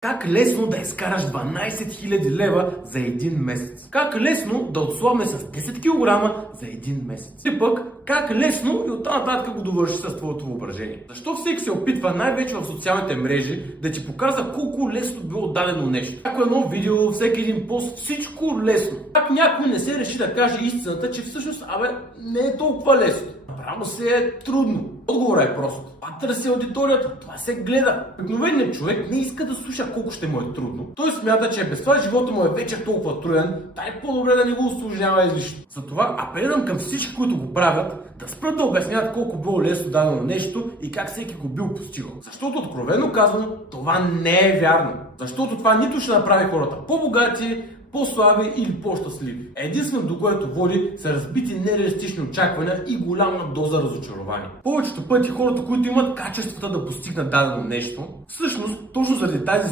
Как лесно да изкараш 12 000 лева за един месец? Как лесно да отслабне с 10 кг за един месец? И пък, как лесно и оттам нататък го довърши с твоето въображение? Защо всеки се опитва най-вече в социалните мрежи да ти показва колко лесно било дадено нещо? Всяко едно видео, всеки един пост, всичко лесно. Как някой не се реши да каже истината, че всъщност, не е толкова лесно. Направо се е трудно. Отговорът е просто. Това търси аудиторията, това се гледа. Обикновеният човек не иска да слуша колко ще му е трудно. Той смята, че без това живота му е вече толкова труден, тай по-добре да не го усложнява излишно. Затова апелирам към всички, които го правят, да спрат да обясняват колко било лесно дадено нещо и как всеки го бил постигал. Защото откровено казано, това не е вярно. Защото това нито ще направи хората по-богати, по-слаби или по-щастливи. Единственото, до което води, са разбити нереалистични очаквания и голяма доза разочарование. Повечето пъти хората, които имат качествата да постигнат дадено нещо, всъщност точно заради тази